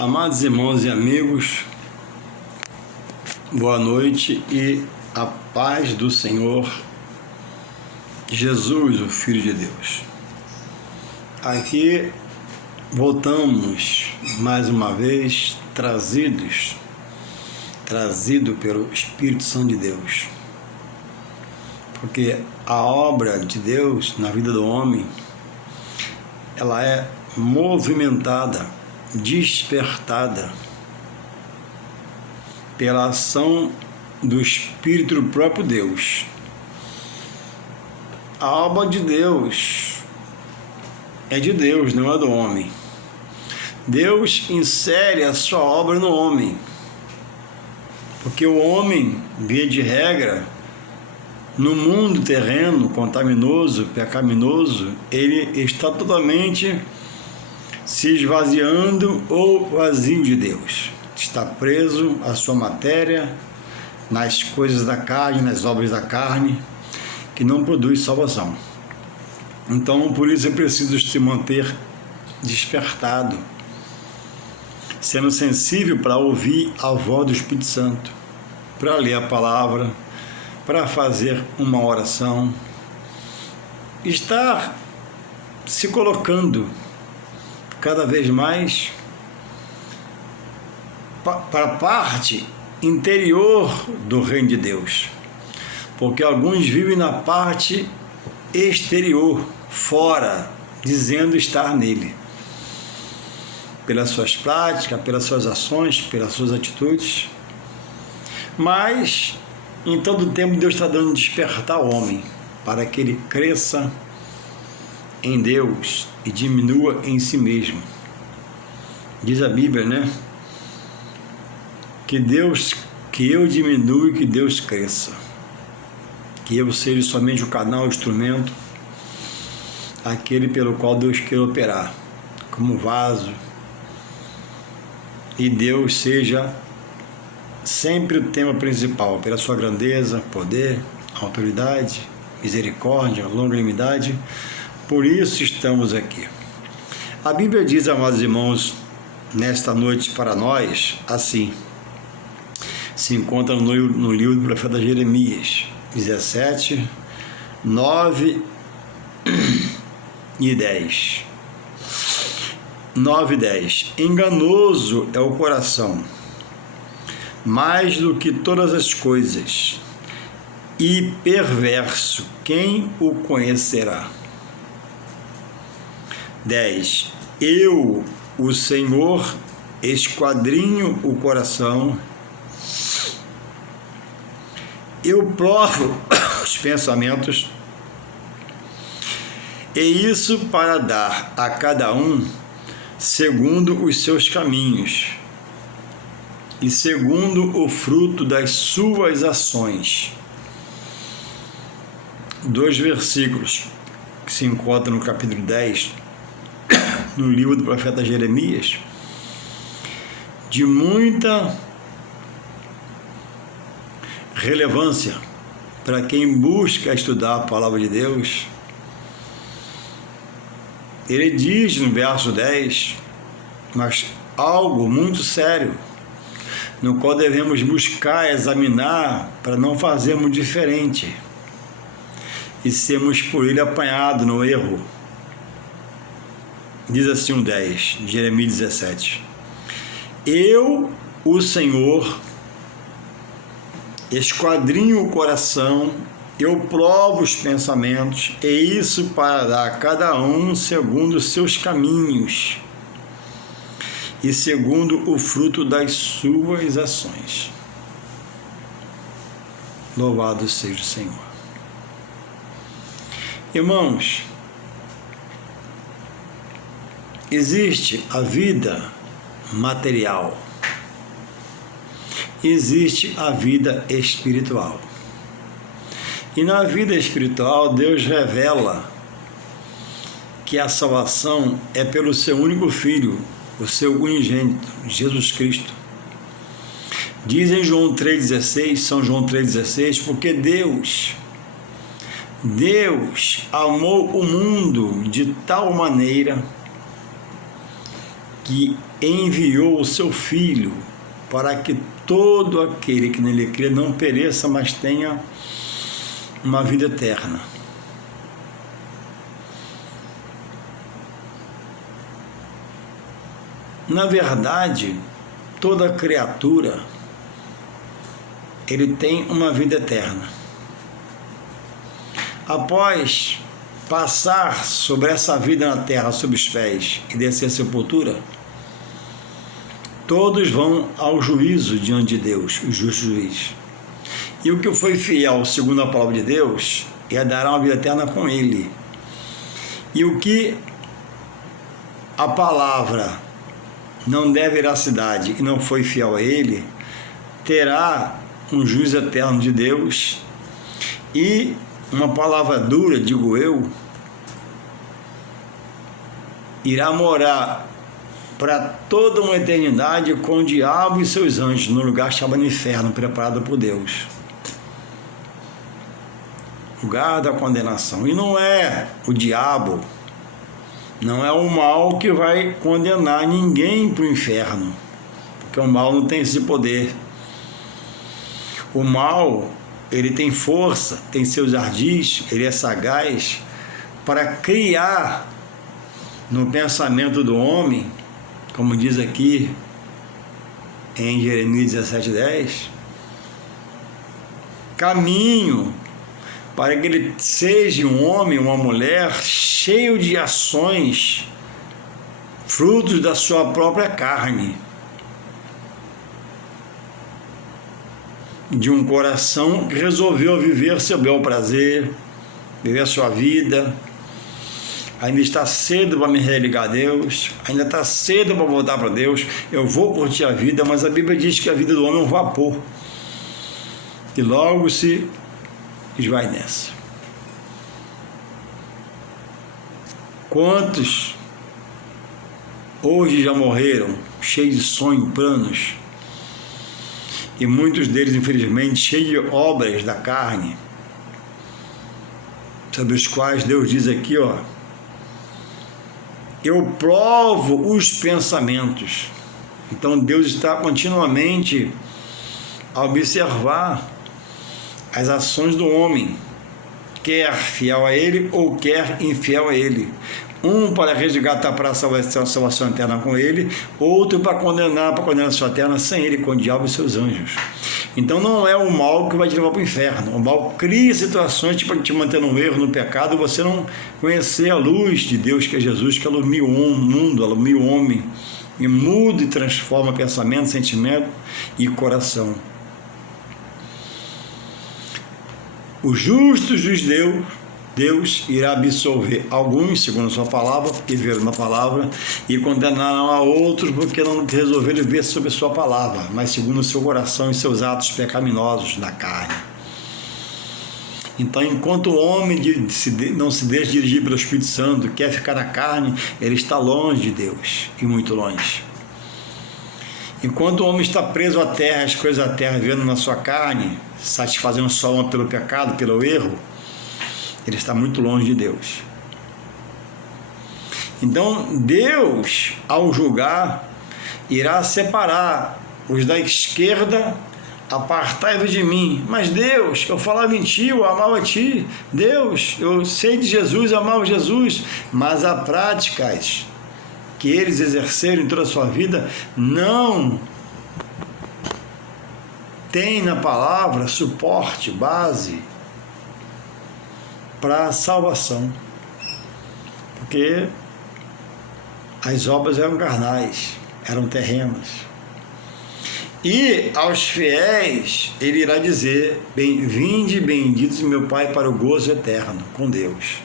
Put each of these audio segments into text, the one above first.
Amados irmãos e amigos, boa noite e a paz do Senhor Jesus, o Filho de Deus. Aqui voltamos mais uma vez trazido pelo Espírito Santo de Deus, porque a obra de Deus na vida do homem, ela é movimentada, despertada pela ação do Espírito do próprio Deus. A obra de Deus é de Deus, não é do homem. Deus insere a sua obra no homem, porque o homem, via de regra, no mundo terreno, contaminoso, pecaminoso, ele está totalmente se esvaziando ou vazio de Deus. Está preso à sua matéria, nas coisas da carne, nas obras da carne, que não produz salvação. Então, por isso é preciso se manter despertado, sendo sensível para ouvir a voz do Espírito Santo, para ler a palavra, para fazer uma oração, estar se colocando cada vez mais para a parte interior do reino de Deus, porque alguns vivem na parte exterior, fora, dizendo estar nele, pelas suas práticas, pelas suas ações, pelas suas atitudes, mas em todo tempo Deus está dando despertar ao homem para que ele cresça em Deus e diminua em si mesmo. Diz a Bíblia, né? Que eu diminua e que Deus cresça. Que eu seja somente o canal, o instrumento, aquele pelo qual Deus quer operar, como vaso. E Deus seja sempre o tema principal, pela sua grandeza, poder, autoridade, misericórdia, longanimidade. Por isso estamos aqui. A Bíblia diz, amados irmãos, nesta noite para nós, assim, se encontra no livro do profeta Jeremias, 17, 9 e 10. 9 e 10. Enganoso é o coração, mais do que todas as coisas, e perverso, quem o conhecerá? 10. Eu, o Senhor, esquadrinho o coração, eu provo os pensamentos, e isso para dar a cada um segundo os seus caminhos e segundo o fruto das suas ações. 2 versículos que se encontram no capítulo 10, no livro do profeta Jeremias, de muita relevância para quem busca estudar a palavra de Deus. Ele diz no verso 10, mas algo muito sério, no qual devemos buscar, examinar, para não fazermos diferente e sermos por ele apanhados no erro. Diz assim o 10, Jeremias 17. Eu, o Senhor, esquadrinho o coração, eu provo os pensamentos, e isso para dar a cada um segundo os seus caminhos e segundo o fruto das suas ações. Louvado seja o Senhor. Irmãos, existe a vida material, existe a vida espiritual. E na vida espiritual, Deus revela que a salvação é pelo seu único Filho, o seu unigênito, Jesus Cristo. Diz em João 3,16, São João 3,16, porque Deus amou o mundo de tal maneira que enviou o seu Filho para que todo aquele que nele crê não pereça, mas tenha uma vida eterna. Na verdade, toda criatura, ele tem uma vida eterna. Após passar sobre essa vida na terra, sob os pés, e descer à sepultura, todos vão ao juízo diante de Deus, o justo juiz. E o que foi fiel, segundo a palavra de Deus, herdará uma vida eterna com ele. E o que a palavra não der veracidade e não foi fiel a ele, terá um juízo eterno de Deus. E uma palavra dura, digo eu, irá morar para toda uma eternidade com o diabo e seus anjos no lugar chamado inferno, preparado por Deus. Lugar da condenação. E não é o diabo, não é o mal que vai condenar ninguém para o inferno, porque o mal não tem esse poder. O mal, ele tem força, tem seus ardis, ele é sagaz para criar no pensamento do homem, como diz aqui em Jeremias 17:10, caminho para que ele seja um homem, uma mulher cheio de ações, frutos da sua própria carne, de um coração que resolveu viver seu bel prazer, viver a sua vida. Ainda está cedo para me religar a Deus, ainda está cedo para voltar para Deus, eu vou curtir a vida, mas a Bíblia diz que a vida do homem é um vapor, que logo se esvainece. Quantos hoje já morreram, cheios de sonhos, planos, e muitos deles, infelizmente, cheios de obras da carne, sobre os quais Deus diz aqui, ó, eu provo os pensamentos. Então Deus está continuamente a observar as ações do homem, quer fiel a ele ou quer infiel a ele. Um para resgatar para a salvação eterna com ele, outro para condenar a sua eterna sem ele, com o diabo e seus anjos. Então não é o mal que vai te levar para o inferno. O mal cria situações para te manter no erro, no pecado, você não conhecer a luz de Deus, que é Jesus, que ilumina o mundo, ilumina o homem, e muda e transforma pensamento, sentimento e coração. O justo juiz Deus irá absolver alguns, segundo a sua palavra, porque viveram na palavra, e condenarão a outros, porque não resolveram viver sobre a sua palavra, mas segundo o seu coração e seus atos pecaminosos da carne. Então, enquanto o homem não se deixa dirigir pelo Espírito Santo, quer ficar na carne, ele está longe de Deus, e muito longe. Enquanto o homem está preso à terra, as coisas da terra, vivendo na sua carne, satisfazendo sua alma pelo pecado, pelo erro, ele está muito longe de Deus. Então, Deus, ao julgar, irá separar os da esquerda, apartai-vos de mim. Mas Deus, eu falava em ti, eu amava a ti. Deus, eu sei de Jesus, eu amava Jesus. Mas há práticas que eles exerceram em toda a sua vida não tem na palavra suporte, base para a salvação, porque as obras eram carnais, eram terrenas. E aos fiéis ele irá dizer: vinde benditos meu Pai para o gozo eterno com Deus.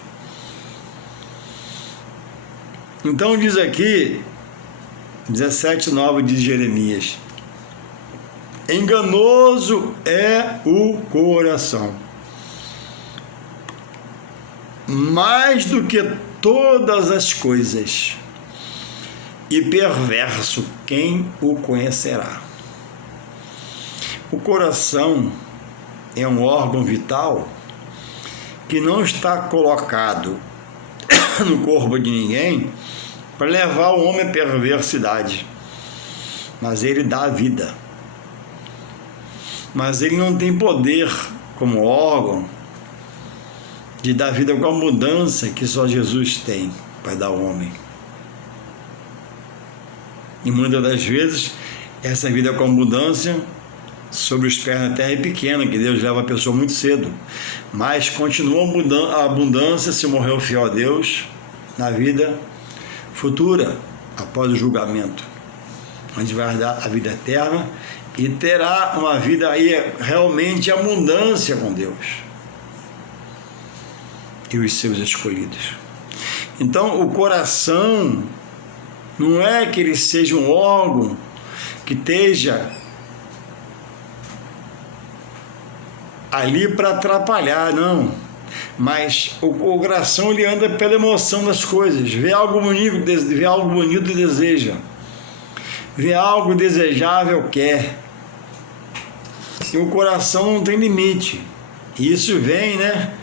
Então diz aqui 17:9 de Jeremias: enganoso é o coração, mais do que todas as coisas, e perverso quem o conhecerá. O coração é um órgão vital que não está colocado no corpo de ninguém para levar o homem à perversidade. Mas ele dá a vida. Mas ele não tem poder como órgão de dar vida com a mudança que só Jesus tem para dar ao homem. E muitas das vezes, essa vida com abundância sobre os pés na terra é pequena, que Deus leva a pessoa muito cedo. Mas continua a abundância se morreu fiel a Deus na vida futura, após o julgamento, onde vai dar a vida eterna e terá uma vida aí realmente abundância com Deus e os seus escolhidos. Então, o coração não é que ele seja um órgão que esteja ali para atrapalhar, não. Mas o coração ele anda pela emoção das coisas. Vê algo bonito e deseja. Vê algo desejável, quer. E o coração não tem limite. E isso vem, né?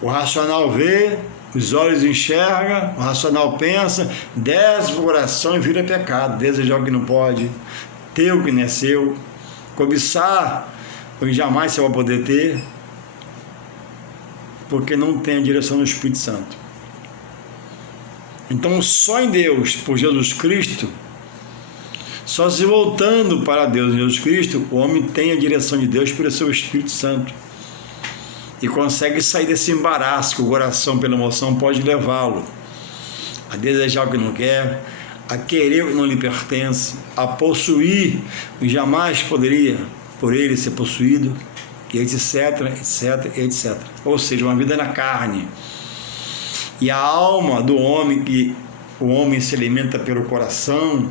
O racional vê, os olhos enxergam, o racional pensa, desce o coração e vira pecado. Desejar o que não pode, ter o que não é seu, cobiçar o que jamais você vai poder ter, porque não tem a direção do Espírito Santo. Então, só em Deus, por Jesus Cristo, só se voltando para Deus em Jesus Cristo, o homem tem a direção de Deus pelo seu Espírito Santo. E consegue sair desse embaraço que o coração, pela emoção, pode levá-lo a desejar o que não quer, a querer o que não lhe pertence, a possuir o que jamais poderia por ele ser possuído, e etc, etc, etc. Ou seja, uma vida na carne. E a alma do homem, que o homem se alimenta pelo coração,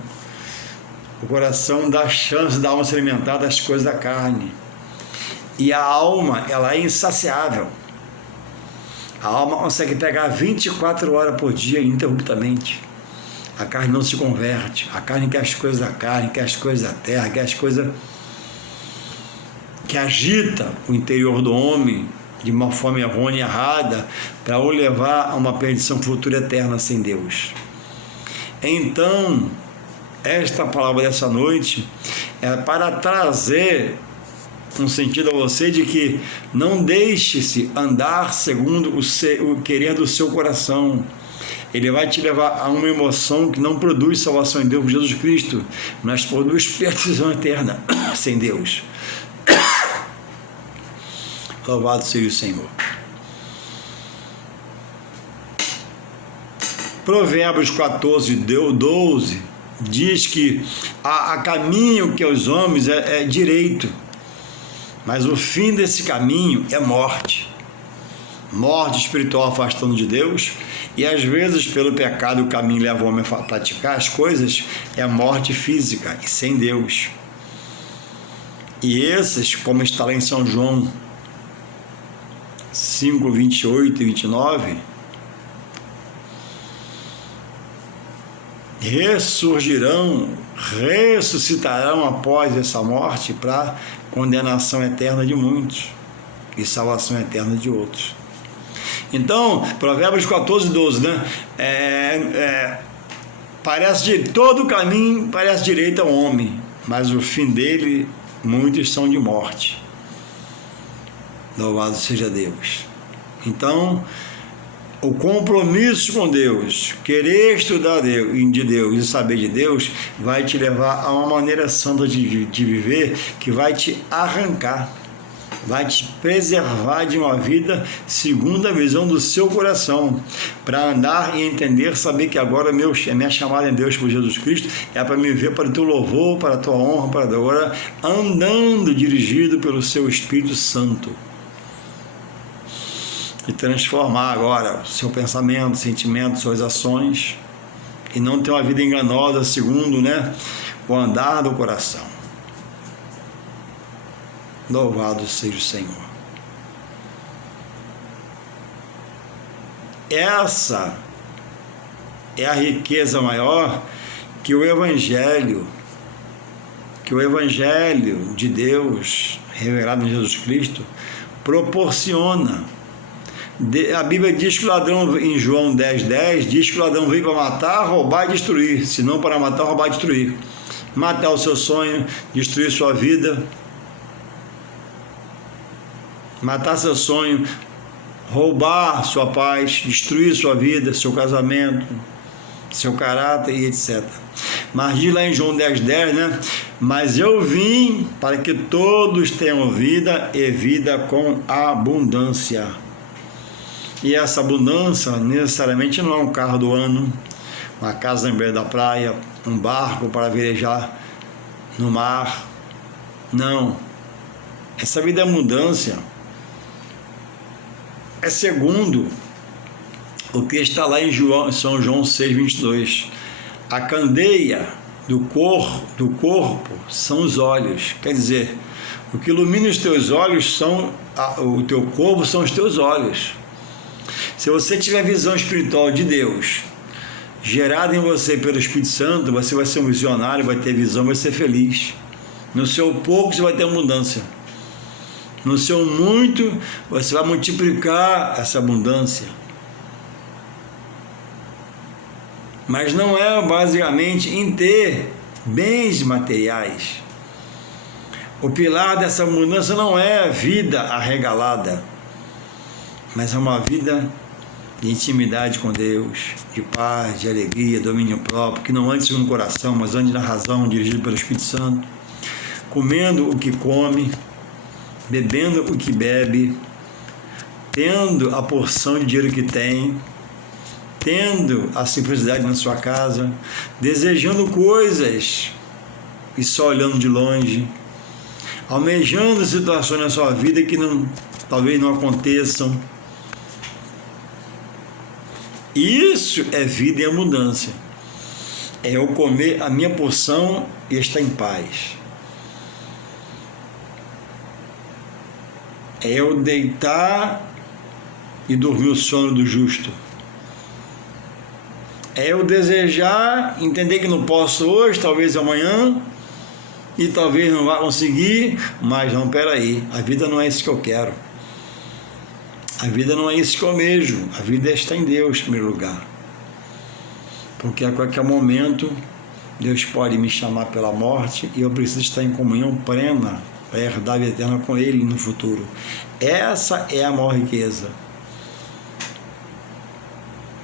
o coração dá chance da alma se alimentar das coisas da carne. E a alma, ela é insaciável. A alma consegue pegar 24 horas por dia ininterruptamente. A carne não se converte. A carne quer as coisas da carne, quer as coisas da terra, quer as coisas que agita o interior do homem de uma forma errônea e errada para o levar a uma perdição futura eterna sem Deus. Então, esta palavra dessa noite é para trazer um sentido a você de que não deixe-se andar segundo o querer do seu coração. Ele vai te levar a uma emoção que não produz salvação em Deus por Jesus Cristo, mas produz perdição eterna sem Deus. Louvado seja o Senhor. Provérbios 14, 12 diz que há caminho que aos homens é direito, mas o fim desse caminho é morte. Morte espiritual afastando de Deus, e às vezes pelo pecado o caminho leva o homem a praticar as coisas, é a morte física e sem Deus. E esses, como está lá em São João 5, 28 e 29, ressuscitarão após essa morte para condenação eterna de muitos e salvação eterna de outros. Então, Provérbios 14, 12, né? Todo o caminho parece direito ao homem, mas o fim dele, muitos são de morte. Louvado seja Deus. Então, o compromisso com Deus, querer estudar de Deus e saber de Deus, vai te levar a uma maneira santa de viver que vai te arrancar, vai te preservar de uma vida segundo a visão do seu coração, para andar e entender, saber que agora minha chamada em Deus por Jesus Cristo é para me ver para o teu louvor, para a tua honra, para agora andando dirigido pelo seu Espírito Santo. E transformar agora seu pensamento, sentimento, suas ações, e não ter uma vida enganosa segundo, né, o andar do coração. Louvado seja o Senhor. Essa é a riqueza maior que o Evangelho de Deus, revelado em Jesus Cristo, proporciona A Bíblia diz que o ladrão, em João 10:10, diz que o ladrão veio para matar, roubar e destruir, se não para matar, roubar e destruir. Matar o seu sonho, destruir sua vida, matar seu sonho, roubar sua paz, destruir sua vida, seu casamento, seu caráter e etc. Mas diz lá em João 10:10, né? Mas eu vim para que todos tenham vida e vida com abundância. E essa abundância necessariamente não é um carro do ano, uma casa na beira da praia, um barco para velejar no mar. Não. Essa vida é abundância. É segundo o que está lá em São João 6:22. A candeia do corpo são os olhos. Quer dizer, o que ilumina os teus olhos o teu corpo são os teus olhos. Se você tiver visão espiritual de Deus, gerada em você pelo Espírito Santo, você vai ser um visionário, vai ter visão, vai ser feliz. No seu pouco você vai ter abundância. No seu muito, você vai multiplicar essa abundância. Mas não é basicamente em ter bens materiais. O pilar dessa abundância não é vida arregalada, mas é uma vida de intimidade com Deus, de paz, de alegria, domínio próprio, que não ande segundo o coração, mas ande na razão, dirigido pelo Espírito Santo, comendo o que come, bebendo o que bebe, tendo a porção de dinheiro que tem, tendo a simplicidade na sua casa, desejando coisas e só olhando de longe, almejando situações na sua vida que talvez não aconteçam. Isso é vida em abundância. É eu comer a minha porção e estar em paz. É eu deitar e dormir o sono do justo. É eu desejar, entender que não posso hoje, talvez amanhã, e talvez não vá conseguir, mas não, peraí, a vida não é isso que eu quero. A vida não é isso que eu almejo. A vida é estar em Deus, em primeiro lugar. Porque a qualquer momento, Deus pode me chamar pela morte e eu preciso estar em comunhão plena para herdar a vida eterna com Ele no futuro. Essa é a maior riqueza.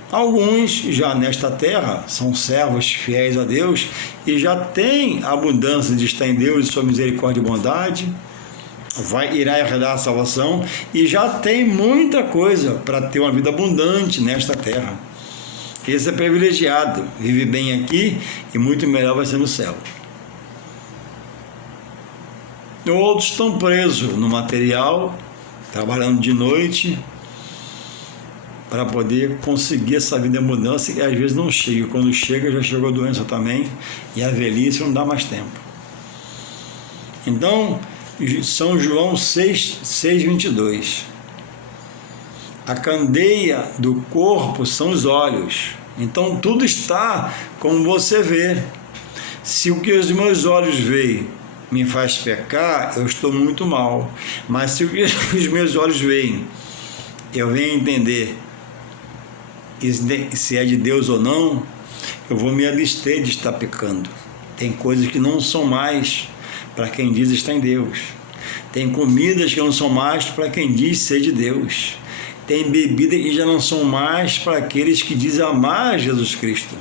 Alguns já nesta terra são servos fiéis a Deus e já têm a abundância de estar em Deus e sua misericórdia e bondade, irá herdar a salvação e já tem muita coisa para ter uma vida abundante nesta terra. Esse é privilegiado, vive bem aqui e muito melhor vai ser no céu. Outros estão presos no material, trabalhando de noite, para poder conseguir essa vida em abundância e às vezes não chega. Quando chega, já chegou a doença também e a velhice não dá mais tempo. Então, São João 6:22. A candeia do corpo são os olhos. Então, tudo está como você vê. Se o que os meus olhos veem me faz pecar, eu estou muito mal. Mas se o que os meus olhos veem, eu venho entender se é de Deus ou não, eu vou me abster de estar pecando. Tem coisas que não são mais para quem diz estar em Deus. Tem comidas que não são mais para quem diz ser de Deus. Tem bebidas que já não são mais para aqueles que dizem amar Jesus Cristo.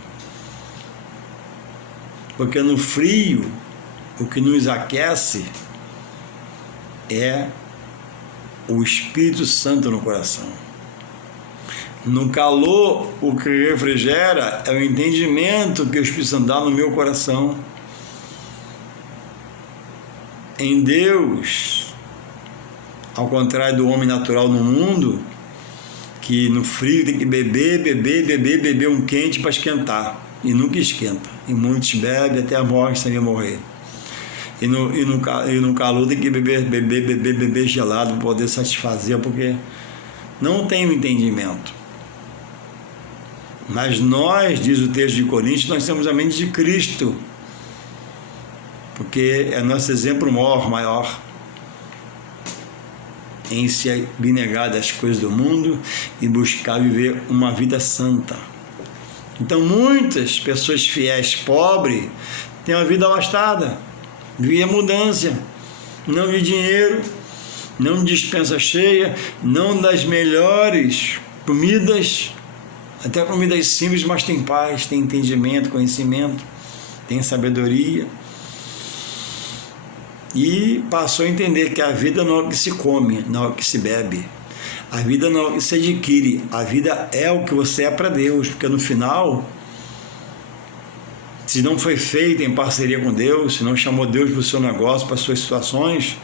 Porque no frio, o que nos aquece é o Espírito Santo no coração. No calor, o que refrigera é o entendimento que o Espírito Santo dá no meu coração. Em Deus, ao contrário do homem natural no mundo, que no frio tem que beber um quente para esquentar, e nunca esquenta. E muitos bebem até a morte sem morrer. E no calor tem que beber gelado para poder satisfazer, porque não tem o entendimento. Mas nós, diz o texto de Coríntios, nós temos a mente de Cristo, porque é nosso exemplo maior. em se abnegar das coisas do mundo e buscar viver uma vida santa. Então muitas pessoas fiéis, pobres, têm uma vida abastada, vivem mudança, não de dinheiro, não de despensa cheia, não das melhores comidas, até comidas simples, mas tem paz, tem entendimento, conhecimento, tem sabedoria. E passou a entender que a vida não é o que se come, não é o que se bebe. A vida não é o que se adquire. A vida é o que você é para Deus. Porque no final, se não foi feita em parceria com Deus, se não chamou Deus para o seu negócio, para as suas situações,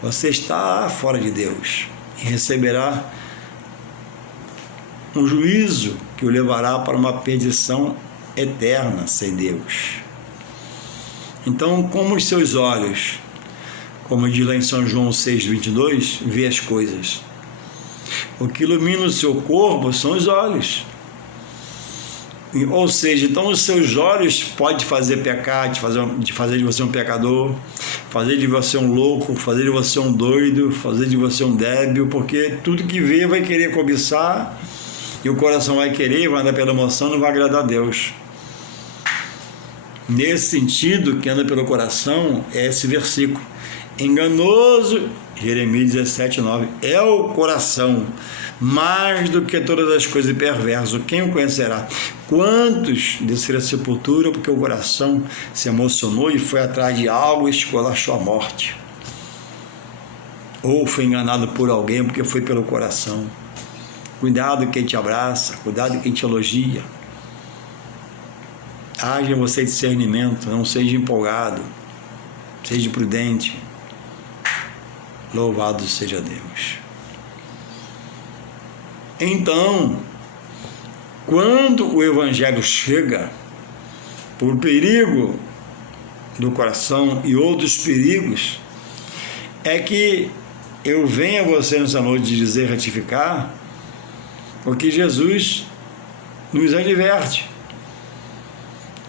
você está fora de Deus. E receberá um juízo que o levará para uma perdição eterna sem Deus. Então, como os seus olhos, como diz lá em São João 6,22, vê as coisas. O que ilumina o seu corpo são os olhos. Ou seja, então os seus olhos podem fazer pecar, de fazer de você um pecador, fazer de você um louco, fazer de você um doido, fazer de você um débil, porque tudo que vê vai querer cobiçar, e o coração vai querer, vai andar pela emoção, não vai agradar a Deus. Nesse sentido, que anda pelo coração, é esse versículo. Enganoso, Jeremias 17,9, é o coração, mais do que todas as coisas, perverso. Quem o conhecerá? Quantos desceram a sepultura porque o coração se emocionou e foi atrás de algo e escolachou a morte? Ou foi enganado por alguém porque foi pelo coração. Cuidado quem te abraça, cuidado quem te elogia. Haja você discernimento, não seja empolgado, seja prudente. Louvado seja Deus. Então, quando o Evangelho chega, por perigo do coração e outros perigos, é que eu venho a você nessa noite dizer, ratificar, porque Jesus nos adverte.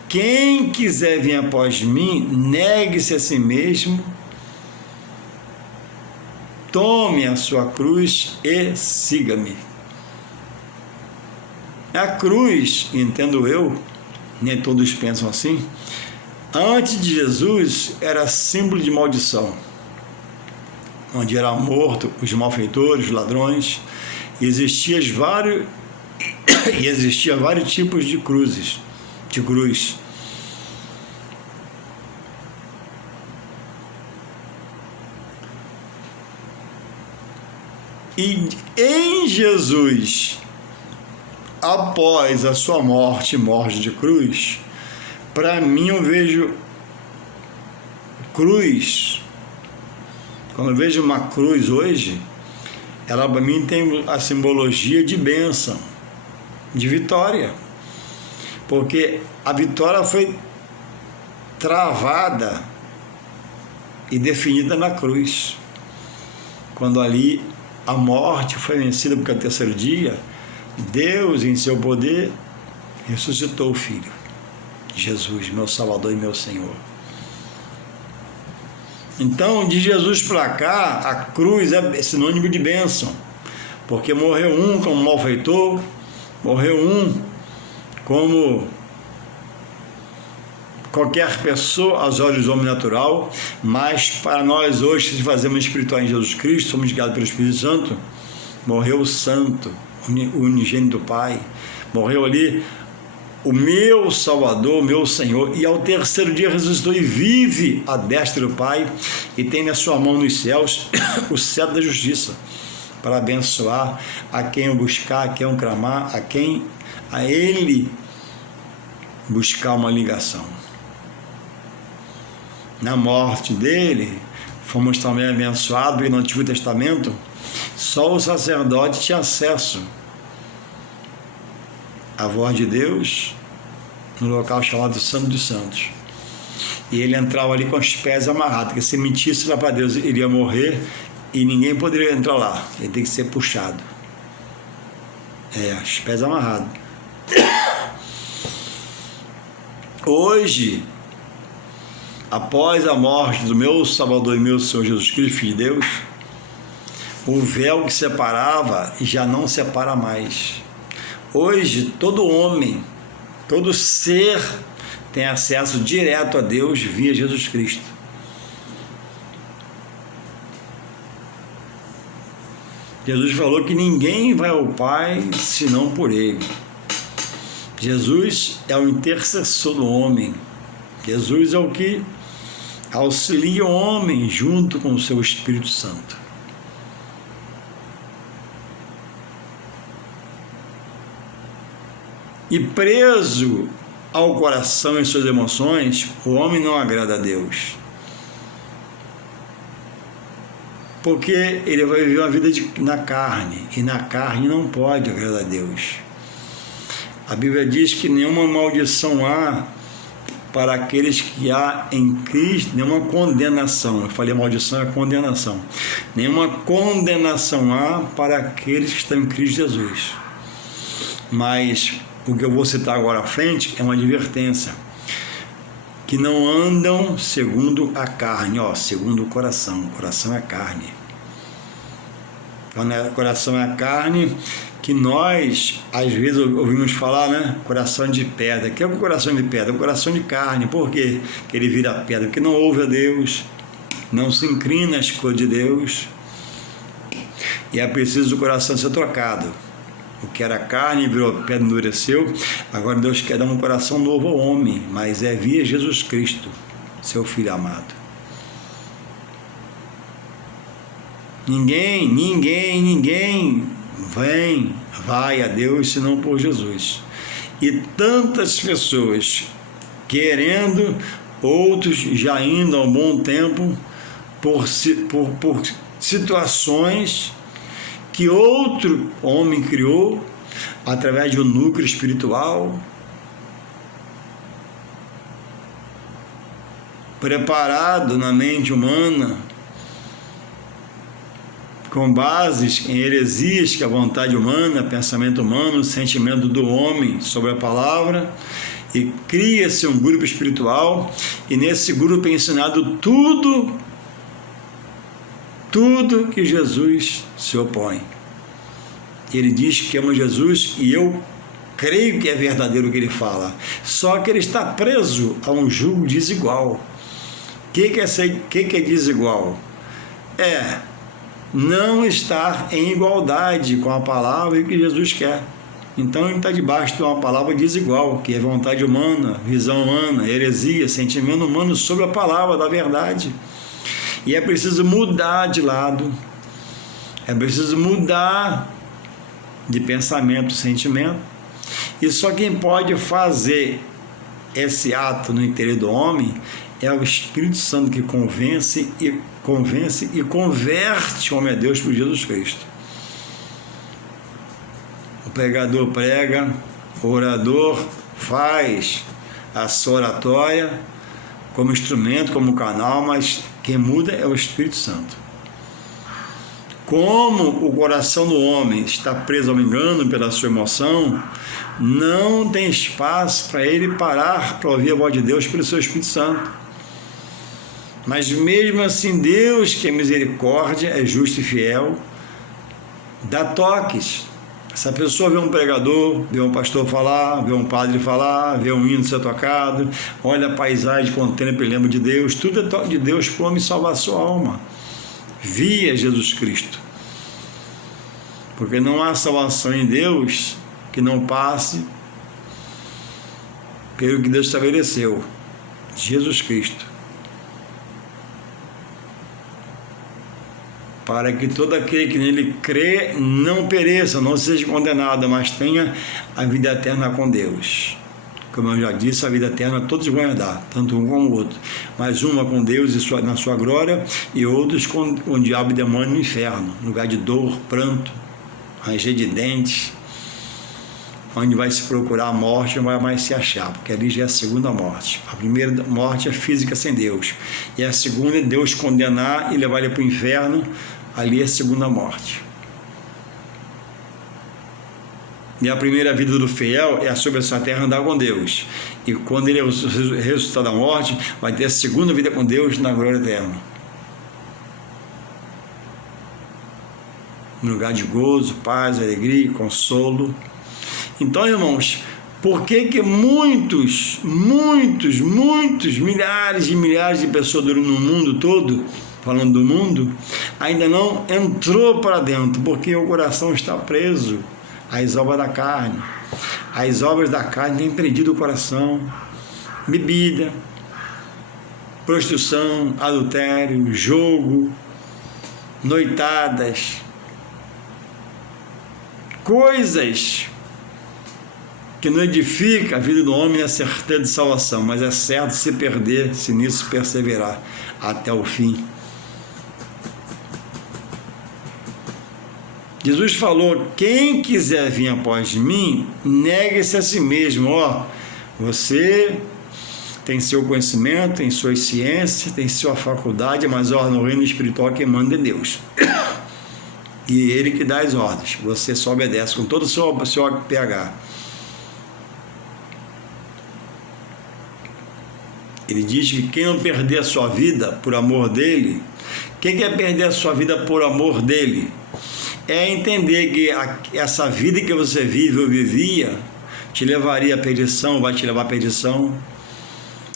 Quem quiser vir após mim, negue-se a si mesmo, tome a sua cruz e siga-me. A cruz, entendo eu, nem todos pensam assim, antes de Jesus era símbolo de maldição, onde era morto os malfeitores, os ladrões, e existiam vários tipos de cruz. E em Jesus, após a sua morte de cruz, para mim eu vejo cruz, quando eu vejo uma cruz hoje, ela para mim tem a simbologia de bênção, de vitória, porque a vitória foi travada e definida na cruz, quando ali a morte foi vencida, porque ao terceiro dia Deus, em seu poder, ressuscitou o Filho, Jesus, meu Salvador e meu Senhor. Então, de Jesus para cá, a cruz é sinônimo de bênção, porque morreu um como malfeitor, morreu um como qualquer pessoa aos olhos do homem natural, mas para nós hoje, se fazemos espiritual em Jesus Cristo, somos guiados pelo Espírito Santo, morreu o Santo, o unigênito do Pai, morreu ali o meu Salvador, o meu Senhor, e ao terceiro dia ressuscitou e vive à destra do Pai, e tem na sua mão nos céus o cetro da justiça, para abençoar a quem o buscar, a quem o clamar, a Ele buscar uma ligação. Na morte dele, fomos também abençoados, e no Antigo Testamento, só o sacerdote tinha acesso à voz de Deus no local chamado Santo dos Santos. E ele entrava ali com os pés amarrados, porque se mentisse lá para Deus, ele ia morrer e ninguém poderia entrar lá. Ele tem que ser puxado. Os pés amarrados. Hoje, após a morte do meu Salvador e meu Senhor Jesus Cristo, Filho de Deus, O véu que separava já não separa mais. Hoje, todo homem, todo ser tem acesso direto a Deus via Jesus Cristo. Jesus falou que ninguém vai ao Pai senão por Ele. Jesus é o intercessor do homem. Jesus é o que auxilia o homem junto com o seu Espírito Santo. E preso ao coração e suas emoções, o homem não agrada a Deus. Porque ele vai viver uma vida na carne, e na carne não pode agradar a Deus. A Bíblia diz que nenhuma maldição há para aqueles que há em Cristo, nenhuma condenação. Eu falei maldição é condenação. Nenhuma condenação há para aqueles que estão em Cristo Jesus. Mas o que eu vou citar agora à frente é uma advertência. Que não andam segundo a carne, segundo o coração. O coração é carne. Quando o coração é a carne, que nós, às vezes, ouvimos falar, né? Coração de pedra. O que é o coração de pedra? O coração de carne. Por quê que ele vira pedra? Porque não ouve a Deus, não se inclina às coisas de Deus. E é preciso o coração ser trocado. O que era carne virou pedra, endureceu. Agora Deus quer dar um coração novo ao homem, mas é via Jesus Cristo, seu Filho amado. Ninguém vai a Deus senão por Jesus. E tantas pessoas querendo, outros já indo há um bom tempo por situações que outro homem criou através de um núcleo espiritual, preparado na mente humana, com bases em heresias que a vontade humana, pensamento humano, sentimento do homem sobre a palavra, e cria-se um grupo espiritual, e nesse grupo é ensinado tudo que Jesus se opõe. Ele diz que ama Jesus e eu creio que é verdadeiro o que ele fala, só que ele está preso a um jugo desigual. O que é desigual? É não estar em igualdade com a palavra e o que Jesus quer. Então ele está debaixo de uma palavra desigual, que é vontade humana, visão humana, heresia, sentimento humano sobre a palavra da verdade. E é preciso mudar de lado, é preciso mudar de pensamento, sentimento. E só quem pode fazer esse ato no interior do homem é o Espírito Santo, que convence e converte o homem a Deus por Jesus Cristo. O pregador prega, o orador faz a sua oratória como instrumento, como canal, mas quem muda é o Espírito Santo. Como o coração do homem está preso ao engano pela sua emoção, não tem espaço para ele parar para ouvir a voz de Deus pelo seu Espírito Santo. Mas mesmo assim, Deus, que é misericórdia, é justo e fiel, dá toques. Se a pessoa vê um pregador, vê um pastor falar, vê um padre falar, vê um hino ser tocado, olha a paisagem, contempla e lembra de Deus, tudo é toque de Deus para o homem salvar a sua alma, via Jesus Cristo. Porque não há salvação em Deus que não passe pelo que Deus estabeleceu, Jesus Cristo. Para que todo aquele que nele crê não pereça, não seja condenado, mas tenha a vida eterna com Deus. Como eu já disse, a vida eterna todos vão herdar, tanto um como o outro. Mas uma com Deus na sua glória, e outros com o diabo e demônio no inferno, lugar de dor, pranto, ranger de dentes, onde vai se procurar a morte, não vai mais se achar, porque ali já é a segunda morte. A primeira morte é física sem Deus, e a segunda é Deus condenar e levar ele para o inferno. Ali é a segunda morte. E a primeira vida do fiel é sobre essa terra andar com Deus. E quando ele ressuscitar da morte, vai ter a segunda vida com Deus na glória eterna. um lugar de gozo, paz, alegria e consolo. Então, irmãos, por que muitos, milhares e milhares de pessoas no mundo todo, falando do mundo, ainda não entrou para dentro? Porque o coração está preso às obras da carne. As obras da carne têm prendido o coração. Bebida, prostituição, adultério, jogo, noitadas, coisas que não edifica a vida do homem, é certeza de salvação, mas é certo se perder, se nisso perseverar até o fim. Jesus falou: quem quiser vir após mim, negue-se a si mesmo. Você tem seu conhecimento, tem suas ciências, tem sua faculdade, mas no reino espiritual quem manda é Deus. E Ele que dá as ordens, você só obedece com todo o seu pH. Ele diz que quem não perder a sua vida por amor dele, quem quer perder a sua vida por amor dele, é entender que essa vida que você vive ou vivia te levaria à perdição, vai te levar à perdição,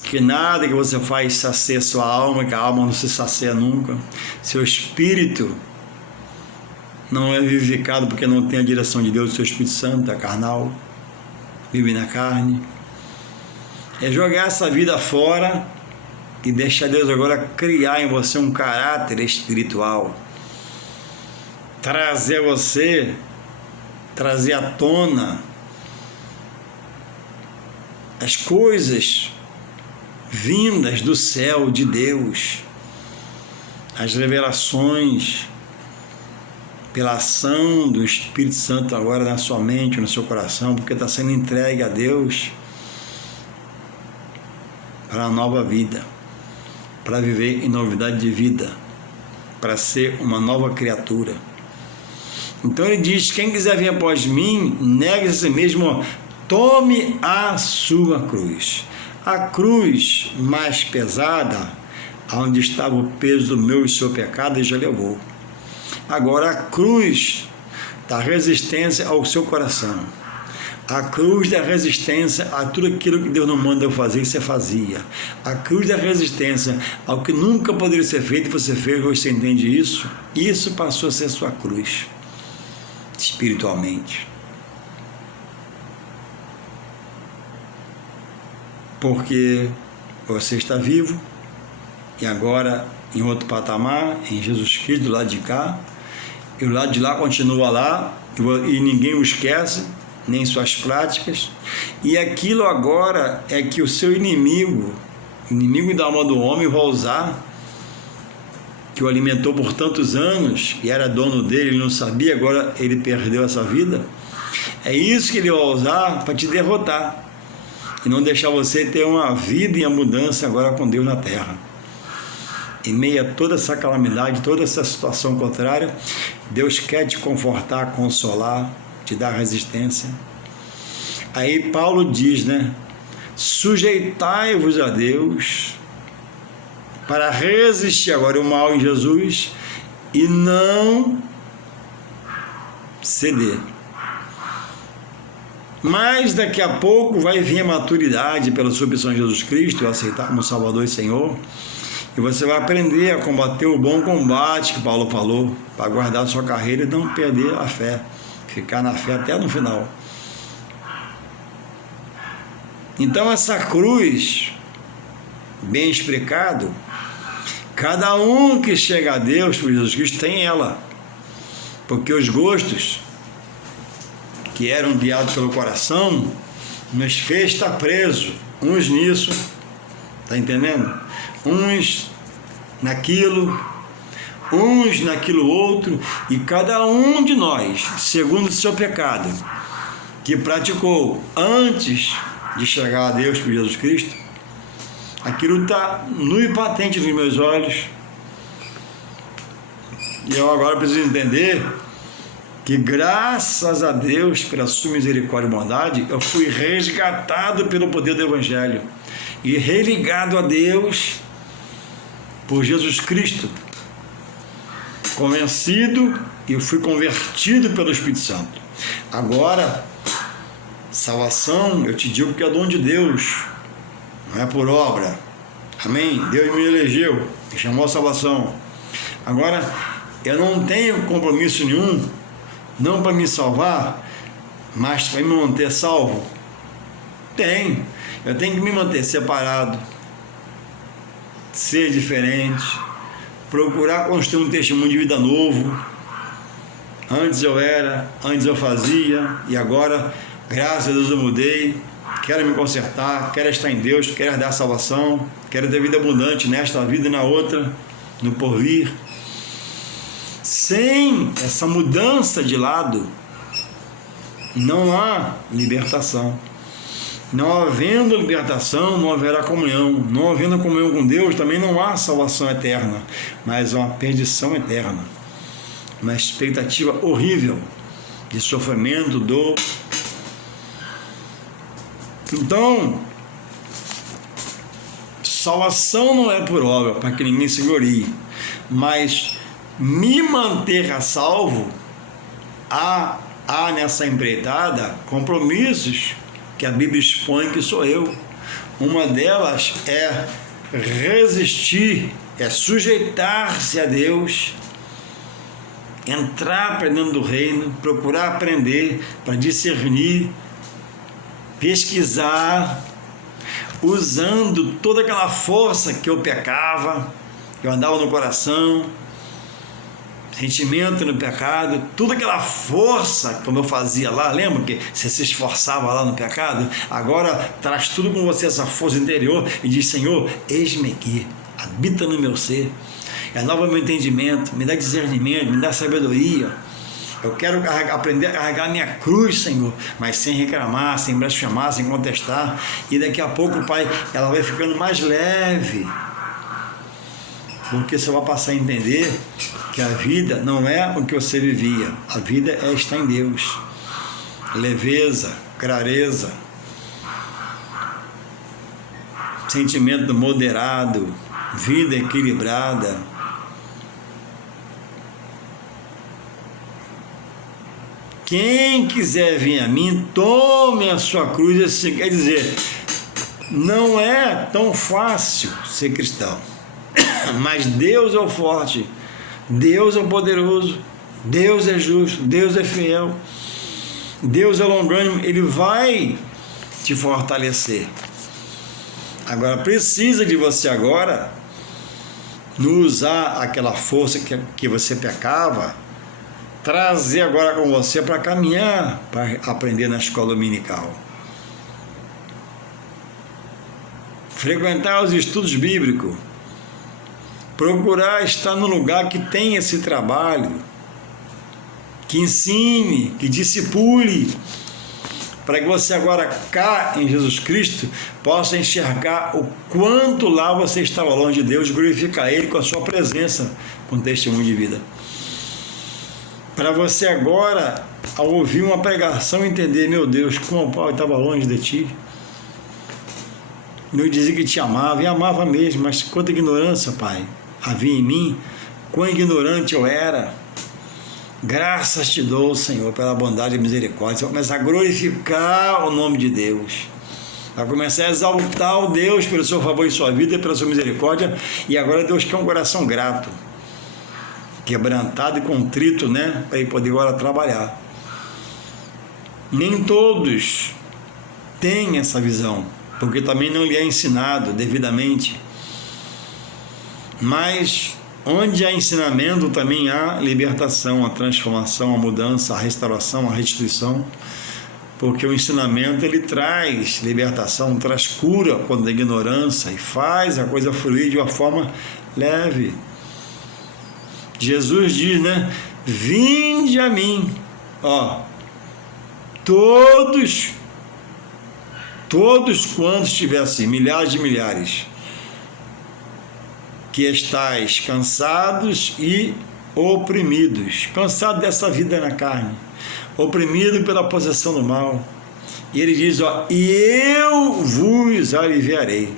que nada que você faz sacia sua alma, que a alma não se sacia nunca, seu espírito não é vivificado porque não tem a direção de Deus, seu Espírito Santo é carnal, vive na carne. É jogar essa vida fora e deixar Deus agora criar em você um caráter espiritual, trazer à tona as coisas vindas do céu de Deus, as revelações pela ação do Espírito Santo agora na sua mente, no seu coração, porque está sendo entregue a Deus para a nova vida, para viver em novidade de vida, para ser uma nova criatura. Então ele diz: quem quiser vir após mim, negue-se a si mesmo, tome a sua cruz. A cruz mais pesada, onde estava o peso do meu e seu pecado, ele já levou. Agora a cruz da resistência ao seu coração, a cruz da resistência a tudo aquilo que Deus não manda eu fazer, você fazia. A cruz da resistência ao que nunca poderia ser feito, você fez, hoje você entende isso? Isso passou a ser sua cruz, espiritualmente. Porque você está vivo e agora em outro patamar, em Jesus Cristo, do lado de cá, e o lado de lá continua lá, e ninguém o esquece, nem suas práticas, e aquilo agora é que o seu inimigo da alma do homem, vai usar, que o alimentou por tantos anos, e era dono dele, ele não sabia, agora ele perdeu essa vida, é isso que ele vai usar para te derrotar, e não deixar você ter uma vida em abundância agora com Deus na terra. Em meio a toda essa calamidade, toda essa situação contrária, Deus quer te confortar, consolar, te dar resistência. Aí Paulo diz, sujeitai-vos a Deus para resistir agora o mal em Jesus e não ceder. Mas daqui a pouco vai vir a maturidade pela sua opção em Jesus Cristo, aceitar como Salvador e Senhor, e você vai aprender a combater o bom combate que Paulo falou, para guardar a sua carreira e não perder a fé, ficar na fé até no final. Então essa cruz, bem explicado, cada um que chega a Deus por Jesus Cristo tem ela, porque os gostos que eram guiados pelo coração nos fez estar preso, uns nisso, tá entendendo? Uns naquilo outro, e cada um de nós, segundo o seu pecado, que praticou antes de chegar a Deus por Jesus Cristo, aquilo está nu e patente nos meus olhos, e eu agora preciso entender que graças a Deus, pela sua misericórdia e bondade, eu fui resgatado pelo poder do Evangelho, e religado a Deus por Jesus Cristo. convencido e fui convertido pelo Espírito Santo. Agora, salvação, eu te digo que é dom de Deus, não é por obra. Amém? Deus me elegeu, me chamou a salvação. Agora, eu não tenho compromisso nenhum, não para me salvar, mas para me manter salvo. Tenho. Eu tenho que me manter separado, ser diferente, procurar construir um testemunho de vida novo. Antes eu era, antes eu fazia, e agora, graças a Deus, eu mudei. Quero me consertar, quero estar em Deus, quero dar salvação, quero ter vida abundante nesta vida e na outra, no porvir. Sem essa mudança de lado, não há libertação. Não havendo libertação, não haverá comunhão. Não havendo comunhão com Deus, também não há salvação eterna, mas uma perdição eterna. Uma expectativa horrível de sofrimento, dor. Então, salvação não é por obra, para que ninguém se glorie, mas me manter a salvo, há nessa empreitada compromissos que a Bíblia expõe que sou eu. Uma delas é resistir, é sujeitar-se a Deus, entrar para dentro do reino, procurar aprender para discernir, pesquisar, usando toda aquela força que eu pecava, que eu andava no coração, sentimento no pecado, toda aquela força como eu fazia lá, lembra que você se esforçava lá no pecado? Agora traz tudo com você, essa força interior, e diz: Senhor, eis-me aqui, habita no meu ser, renova meu entendimento, me dá discernimento, me dá sabedoria. Eu quero aprender a carregar a minha cruz, Senhor, mas sem reclamar, sem blasfemar, sem contestar. E daqui a pouco, Pai, ela vai ficando mais leve, porque você vai passar a entender que a vida não é o que você vivia, a vida é estar em Deus. Leveza, clareza, sentimento moderado, vida equilibrada. Quem quiser vir a mim, tome a sua cruz. Isso quer dizer, não é tão fácil ser cristão, mas Deus é o forte, Deus é o poderoso, Deus é justo, Deus é fiel, Deus é longânimo, Ele vai te fortalecer. Agora, precisa de você agora não usar aquela força que você pecava, trazer agora com você para caminhar, para aprender na escola dominical. Frequentar os estudos bíblicos. Procurar estar no lugar que tem esse trabalho, que ensine, que discipule, para que você agora cá em Jesus Cristo possa enxergar o quanto lá você estava longe de Deus, glorificar Ele com a sua presença, com testemunho de vida. Para você agora, ao ouvir uma pregação, entender: meu Deus, como o Pai estava longe de ti. Eu dizia que te amava, e amava mesmo, mas quanta ignorância, Pai, havia em mim, quão ignorante eu era. Graças te dou, Senhor, pela bondade e misericórdia. Você vai começar a glorificar o nome de Deus, vai começar a exaltar o Deus pelo seu favor e sua vida e pela sua misericórdia. E agora Deus quer um coração grato, quebrantado e contrito, né, para ele poder agora trabalhar. Nem todos têm essa visão, porque também não lhe é ensinado devidamente. Mas onde há ensinamento, também há libertação, a transformação, a mudança, a restauração, a restituição, porque o ensinamento ele traz libertação, traz cura quando a ignorância, e faz a coisa fluir de uma forma leve. Jesus diz, né? Vinde a mim, todos quantos tivessem, milhares de milhares, que estáis cansados e oprimidos, cansado dessa vida na carne, oprimido pela possessão do mal. E ele diz, e eu vos aliviarei.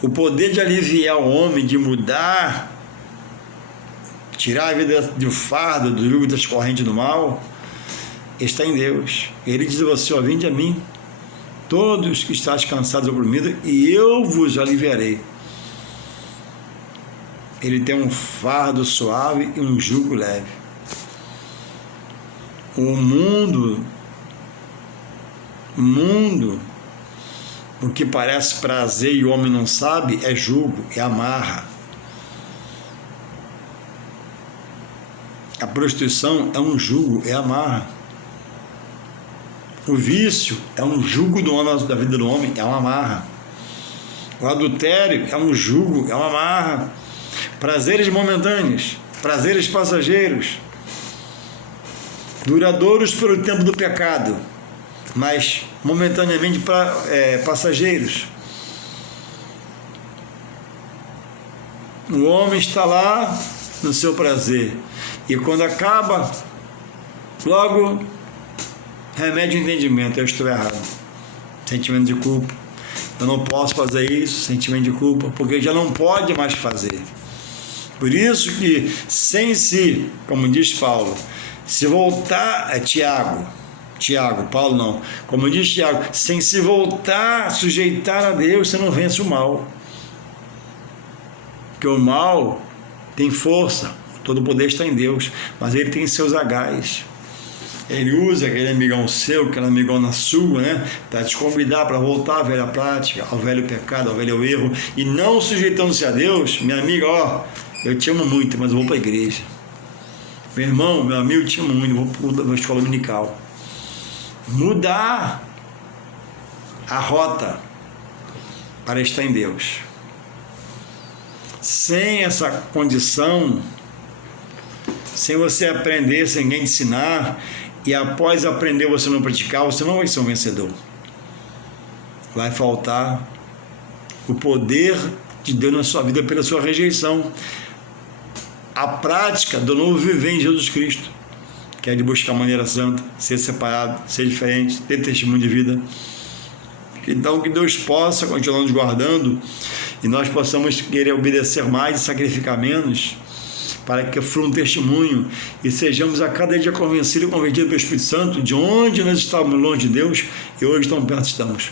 O poder de aliviar o homem, de mudar, tirar a vida do fardo, do jugo das correntes do mal, está em Deus. Ele diz a você: ó, vinde a mim, todos que estáis cansados e oprimidos, e eu vos aliviarei. Ele tem um fardo suave e um jugo leve. O mundo, o que parece prazer e o homem não sabe, é jugo, é amarra. A prostituição é um jugo, é amarra. O vício é um jugo da vida do homem, é uma amarra. O adultério é um jugo, é uma amarra. Prazeres momentâneos, prazeres passageiros, duradouros pelo tempo do pecado, mas momentaneamente passageiros. O homem está lá no seu prazer, e quando acaba, logo remédio ao entendimento: eu estou errado. Sentimento de culpa, eu não posso fazer isso. Sentimento de culpa, porque já não pode mais fazer. Por isso que, sem si, como diz Paulo, se voltar, Tiago, Paulo não, como diz Tiago, sem se voltar, sujeitar a Deus, você não vence o mal. Porque o mal tem força, todo o poder está em Deus, mas ele tem seus agais. Ele usa aquele amigão seu, aquele amigão na sua, né, para te convidar para voltar à velha prática, ao velho pecado, ao velho erro, e não sujeitando-se a Deus. Minha amiga, ó, eu te amo muito, mas eu vou para a igreja. Meu irmão, meu amigo, eu te amo muito, eu vou para a escola dominical. Mudar a rota para estar em Deus. Sem essa condição, sem você aprender, sem ninguém te ensinar, e após aprender você não praticar, você não vai ser um vencedor. Vai faltar o poder de Deus na sua vida pela sua rejeição. A prática do novo viver em Jesus Cristo, que é de buscar a maneira santa, ser separado, ser diferente, ter testemunho de vida. Então, que Deus possa continuar nos guardando e nós possamos querer obedecer mais e sacrificar menos, para que flua um testemunho e sejamos a cada dia convencidos e convertidos pelo Espírito Santo de onde nós estávamos longe de Deus e hoje tão perto estamos.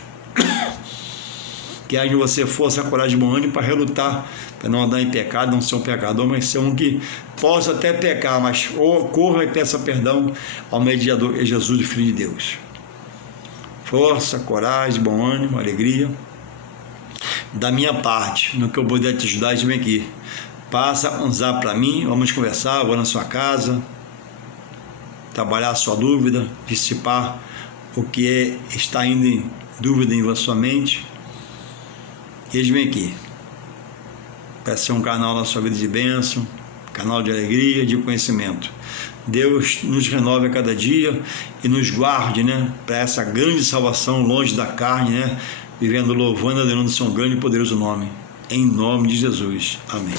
Que haja em você força, coragem e bom ânimo para relutar, para não andar em pecado, não ser um pecador, mas ser um que possa até pecar, mas corra e peça perdão ao mediador, que é Jesus, o Filho de Deus. Força, coragem, bom ânimo, alegria. Da minha parte, no que eu puder te ajudar, vem aqui. Passa um zap para mim, vamos conversar, vou na sua casa, trabalhar a sua dúvida, dissipar o que está ainda em dúvida em sua mente. Eles vêm aqui para ser um canal na sua vida de bênção, canal de alegria, de conhecimento. Deus nos renove a cada dia e nos guarde, né, para essa grande salvação longe da carne, né, vivendo louvando e adorando o seu grande e poderoso nome. Em nome de Jesus. Amém.